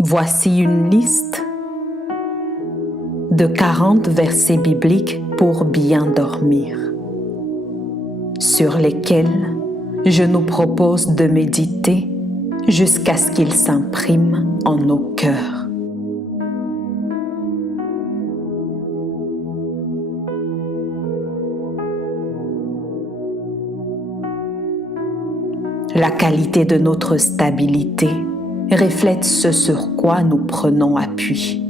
Voici une liste de 40 versets bibliques pour bien dormir, sur lesquels je nous propose de méditer jusqu'à ce qu'ils s'impriment en nos cœurs. La qualité de notre stabilité reflète ce sur quoi nous prenons appui.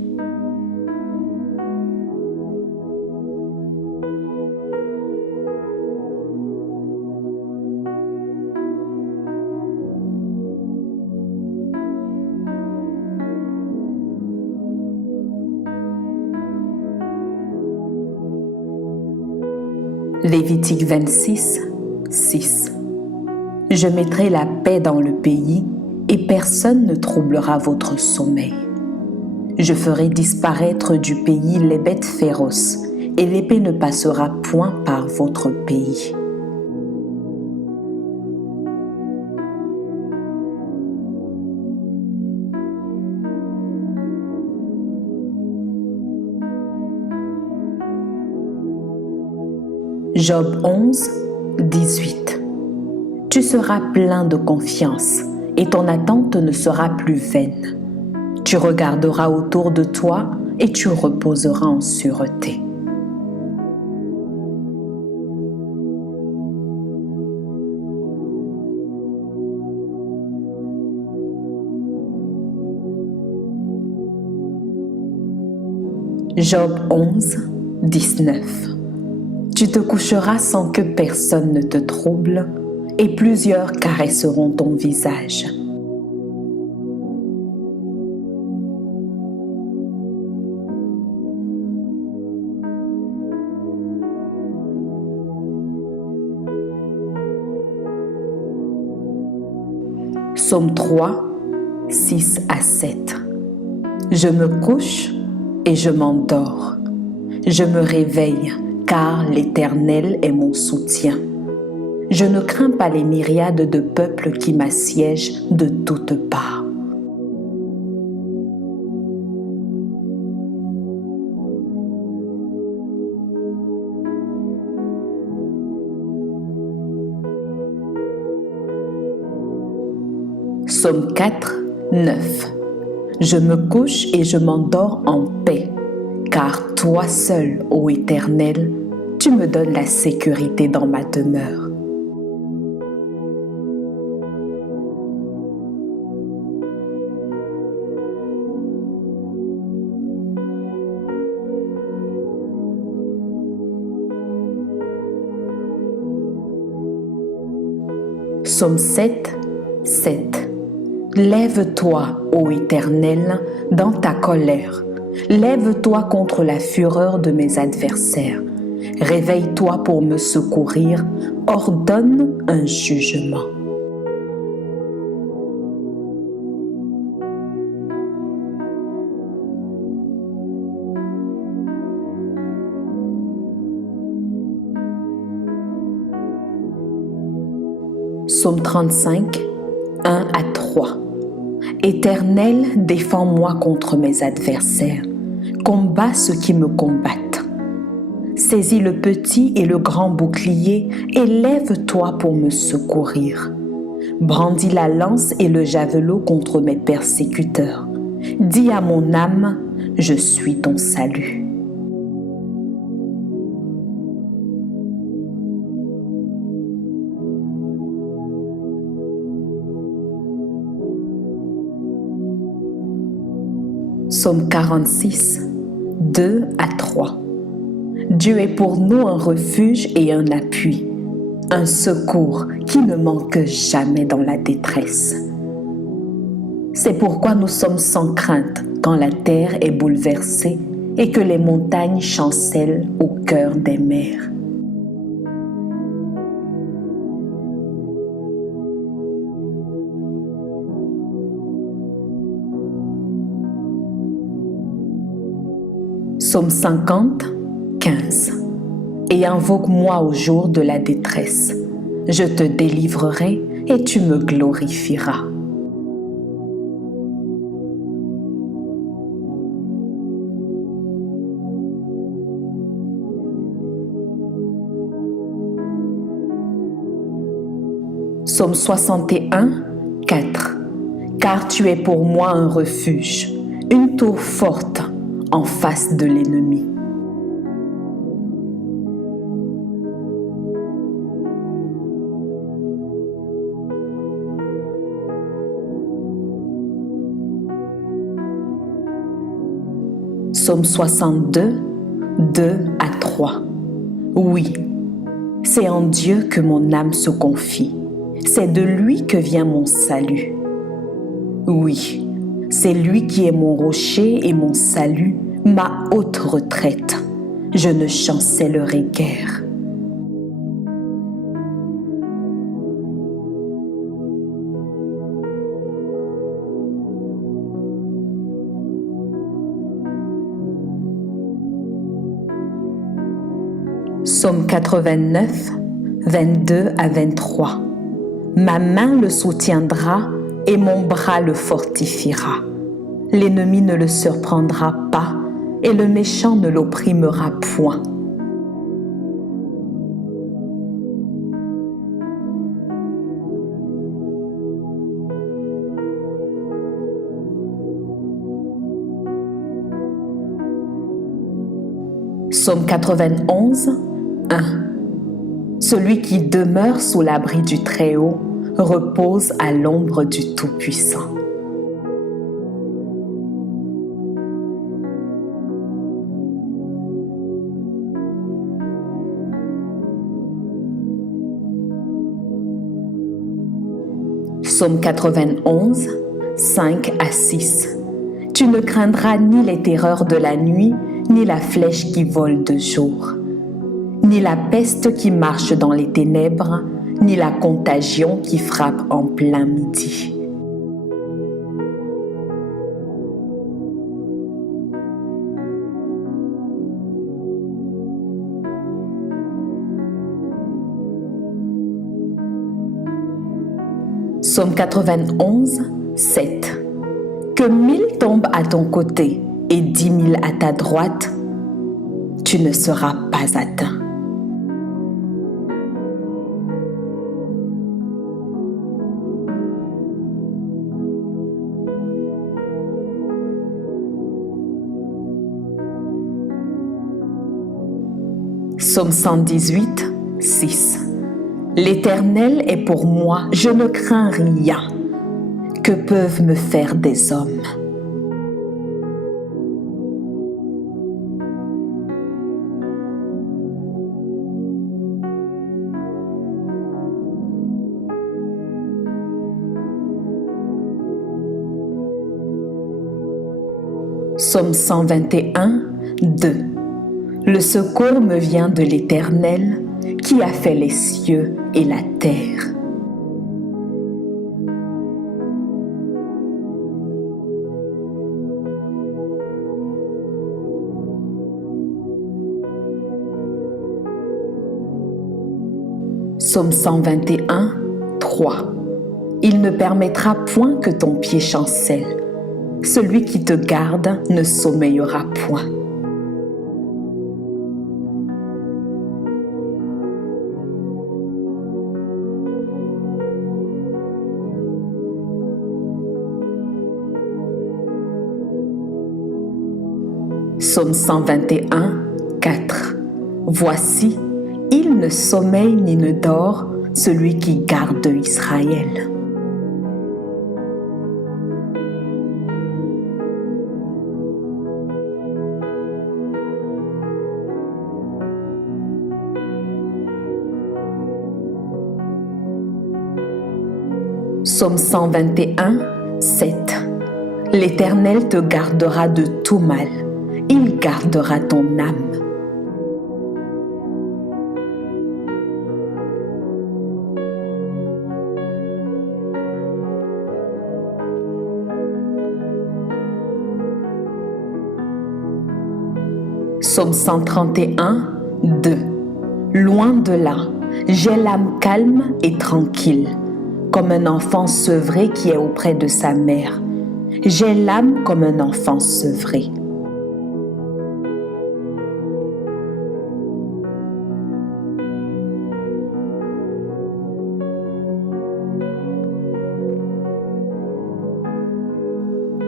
Lévitique 26, 6. Je mettrai la paix dans le pays et personne ne troublera votre sommeil. Je ferai disparaître du pays les bêtes féroces et l'épée ne passera point par votre pays. Job 11, 18. Tu seras plein de confiance et ton attente ne sera plus vaine. Tu regarderas autour de toi et tu reposeras en sûreté. Job 11, 19. Tu te coucheras sans que personne ne te trouble, et plusieurs caresseront ton visage. Psaume 3, 6 à 7. Je me couche et je m'endors. Je me réveille, car l'Éternel est mon soutien. Je ne crains pas les myriades de peuples qui m'assiègent de toutes parts. Psaume 4, 9. Je me couche et je m'endors en paix, car toi seul, ô Éternel, tu me donnes la sécurité dans ma demeure. Psaume 7, 7. Lève-toi, ô Éternel, dans ta colère. Lève-toi contre la fureur de mes adversaires. Réveille-toi pour me secourir. Ordonne un jugement. Psaume 35, 1 à 3. Éternel, défends-moi contre mes adversaires. Combat ceux qui me combattent. Saisis le petit et le grand bouclier et lève-toi pour me secourir. Brandis la lance et le javelot contre mes persécuteurs. Dis à mon âme, je suis ton salut. Psaume 46, 2 à 3. Dieu est pour nous un refuge et un appui, un secours qui ne manque jamais dans la détresse. C'est pourquoi nous sommes sans crainte quand la terre est bouleversée et que les montagnes chancellent au cœur des mers. Psaume 50, 15. Et invoque-moi au jour de la détresse. Je te délivrerai et tu me glorifieras. Psaume 61, 4. Car tu es pour moi un refuge, une tour forte en face de l'ennemi. Psaume 62, 2 à 3. Oui, c'est en Dieu que mon âme se confie. C'est de lui que vient mon salut. Oui, c'est lui qui est mon rocher et mon salut, ma haute retraite. Je ne chancellerai guère. Psaume 89, 22 à 23. Ma main le soutiendra et mon bras le fortifiera. L'ennemi ne le surprendra pas et le méchant ne l'opprimera point. Psaume 91, 1. Celui qui demeure sous l'abri du Très-Haut repose à l'ombre du Tout-Puissant. Psaume 91, 5 à 6. Tu ne craindras ni les terreurs de la nuit, ni la flèche qui vole de jour, ni la peste qui marche dans les ténèbres, ni la contagion qui frappe en plein midi. Psaume 91, 7. Que 1000 tombent à ton côté et 10 000 à ta droite, tu ne seras pas atteint. Psaume 118, 6. L'Éternel est pour moi, je ne crains rien. Que peuvent me faire des hommes? Psaume 121, 2. Le secours me vient de l'Éternel, qui a fait les cieux et la terre. Psaume 121, 3. Il ne permettra point que ton pied chancelle. Celui qui te garde ne sommeillera point. Psaume 121, 4. Voici, il ne sommeille ni ne dort, celui qui garde Israël. Psaume 121, 7. L'Éternel te gardera de tout mal, il gardera ton âme. Psaume 131, 2. Loin de là, j'ai l'âme calme et tranquille, comme un enfant sevré qui est auprès de sa mère. J'ai l'âme comme un enfant sevré.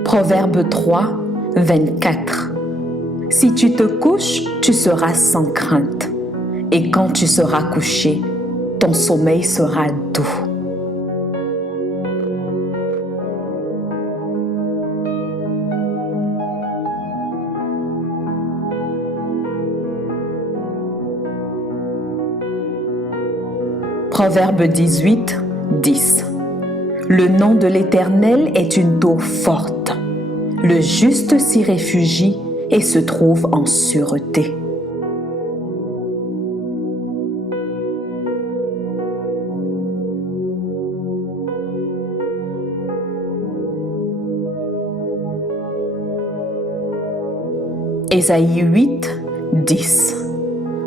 Proverbe 3, 24. Si tu te couches, tu seras sans crainte, et quand tu seras couché, ton sommeil sera doux. Proverbe 18, 10. Le nom de l'Éternel est une tour forte. Le juste s'y réfugie et se trouve en sûreté. Ésaïe 8, 10.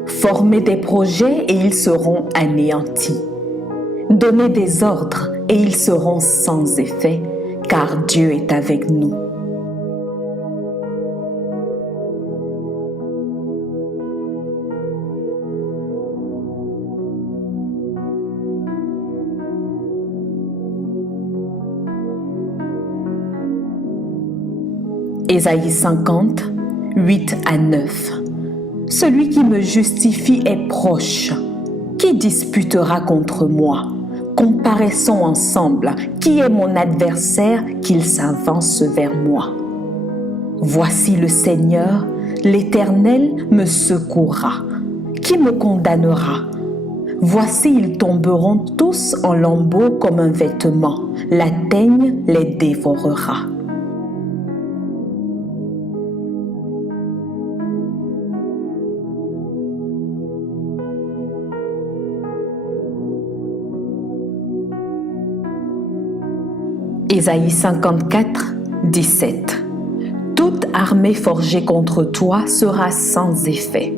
Formez des projets et ils seront anéantis. Donnez des ordres et ils seront sans effet, car Dieu est avec nous. Ésaïe 50, 8 à 9. Celui qui me justifie est proche. Qui disputera contre moi? Comparaissons ensemble. Qui est mon adversaire qu'il s'avance vers moi? Voici le Seigneur, l'Éternel me secourra. Qui me condamnera? Voici, ils tomberont tous en lambeaux comme un vêtement. La teigne les dévorera. Ésaïe 54, 17. Toute armée forgée contre toi sera sans effet,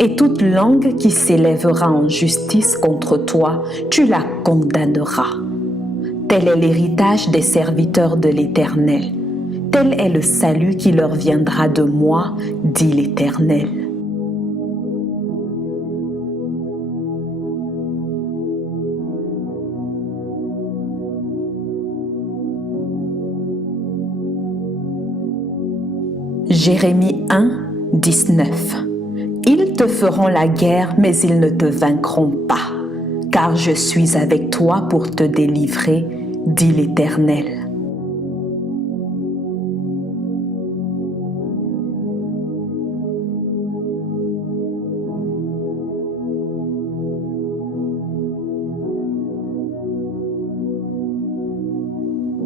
et toute langue qui s'élèvera en justice contre toi, tu la condamneras. Tel est l'héritage des serviteurs de l'Éternel. Tel est le salut qui leur viendra de moi, dit l'Éternel. Jérémie 1, 19. Ils te feront la guerre, mais ils ne te vaincront pas, car je suis avec toi pour te délivrer, dit l'Éternel.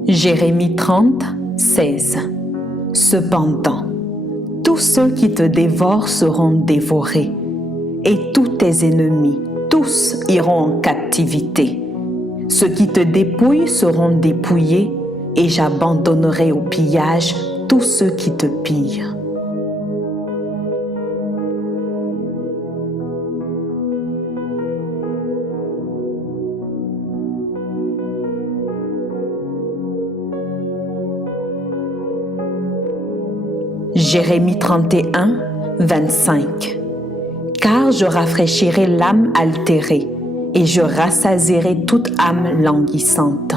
Jérémie 30, 16. Cependant, tous ceux qui te dévorent seront dévorés, et tous tes ennemis, tous iront en captivité. Ceux qui te dépouillent seront dépouillés, et j'abandonnerai au pillage tous ceux qui te pillent. Jérémie 31, 25. Car je rafraîchirai l'âme altérée, et je rassasierai toute âme languissante.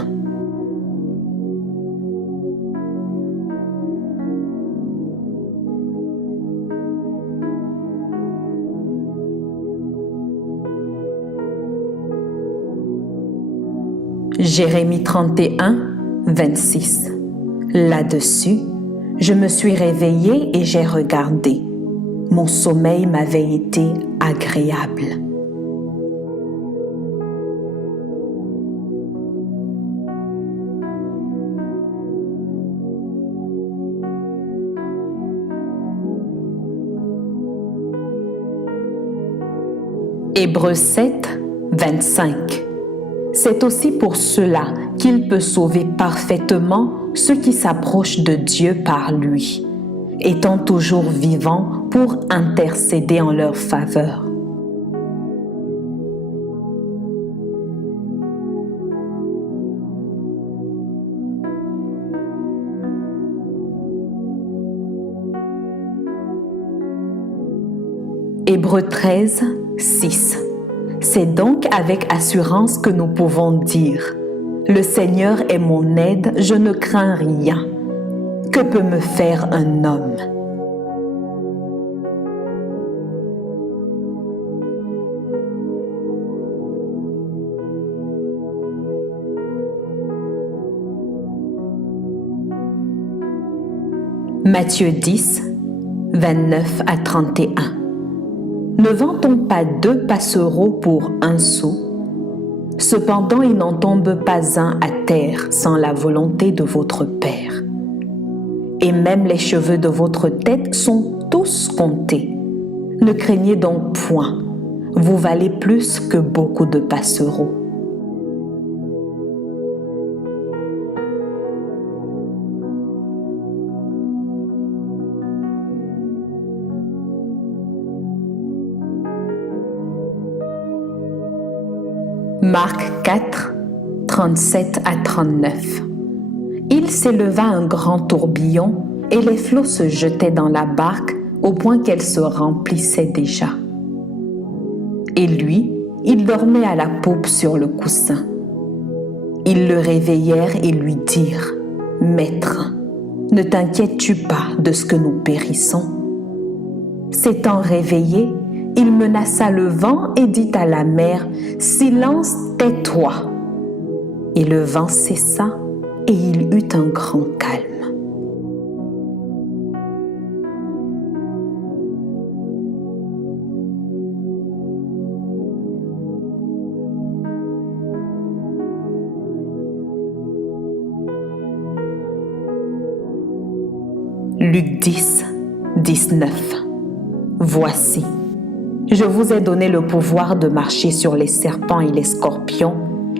Jérémie 31, 26. Là-dessus, je me suis réveillée et j'ai regardé. Mon sommeil m'avait été agréable. Hébreux 7, 25. C'est aussi pour cela qu'il peut sauver parfaitement ceux qui s'approchent de Dieu par lui, étant toujours vivant pour intercéder en leur faveur. Hébreux 13, 6. C'est donc avec assurance que nous pouvons dire « Le Seigneur est mon aide, je ne crains rien ». Que peut me faire un homme? Matthieu 10, 29 à 31. Ne vend-on pas 2 passereaux pour 1 sou? Cependant, il n'en tombe pas un à terre sans la volonté de votre Père. Et même les cheveux de votre tête sont tous comptés. Ne craignez donc point, vous valez plus que beaucoup de passereaux. Marc 4, 37 à 39. Il s'éleva un grand tourbillon et les flots se jetaient dans la barque au point qu'elle se remplissait déjà. Et lui, il dormait à la poupe sur le coussin. Ils le réveillèrent et lui dirent: « Maître, ne t'inquiètes-tu pas de ce que nous périssons ?» S'étant réveillé, il menaça le vent et dit à la mer: « Silence, tais-toi !» Et le vent cessa et il eut un grand calme. Luc 10, 19. Voici, je vous ai donné le pouvoir de marcher sur les serpents et les scorpions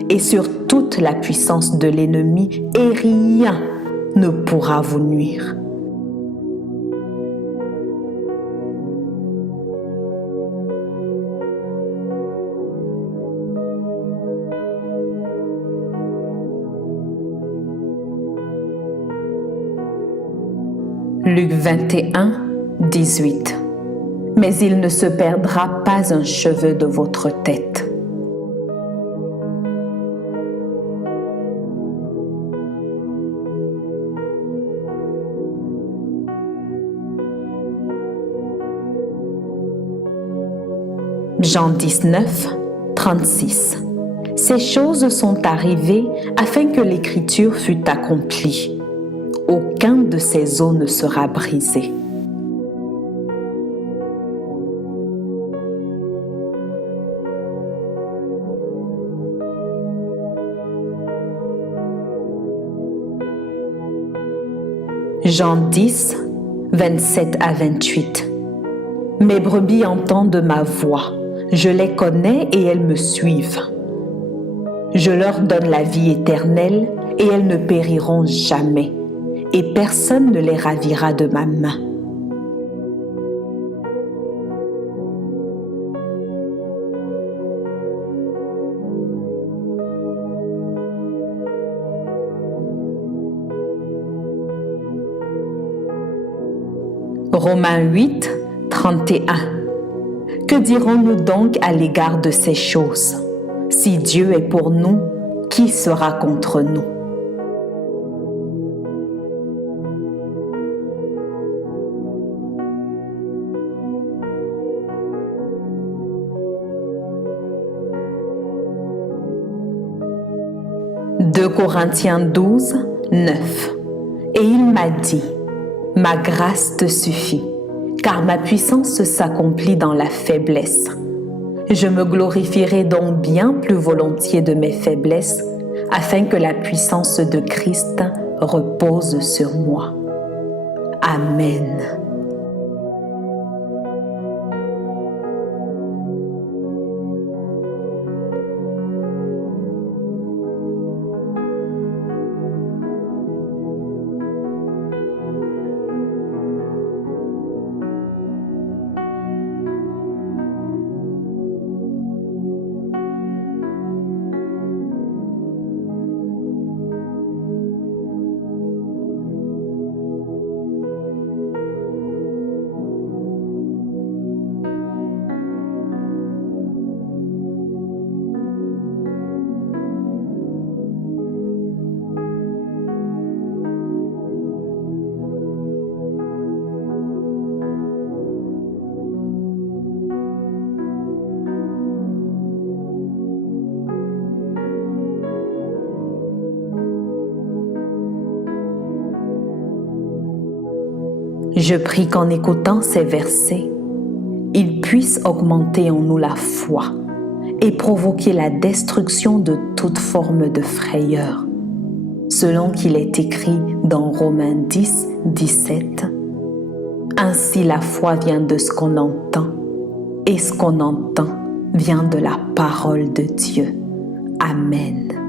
et sur toute la puissance de l'ennemi, et rien ne pourra vous nuire. Luc 21, 18. Mais il ne se perdra pas un cheveu de votre tête. Jean 19, 36. Ces choses sont arrivées afin que l'Écriture fût accomplie. Aucun de ces os ne sera brisé. Jean 10, 27 à 28. Mes brebis entendent ma voix, je les connais et elles me suivent. Je leur donne la vie éternelle et elles ne périront jamais, et personne ne les ravira de ma main. Romains 8, 31. Que dirons-nous donc à l'égard de ces choses? Si Dieu est pour nous, qui sera contre nous? « 2 Corinthiens 12, 9. Et il m'a dit: ma grâce te suffit, car ma puissance s'accomplit dans la faiblesse. Je me glorifierai donc bien plus volontiers de mes faiblesses, afin que la puissance de Christ repose sur moi. Amen. Je prie qu'en écoutant ces versets, il puisse augmenter en nous la foi et provoquer la destruction de toute forme de frayeur, selon qu'il est écrit dans Romains 10, 17. Ainsi la foi vient de ce qu'on entend, et ce qu'on entend vient de la parole de Dieu. Amen.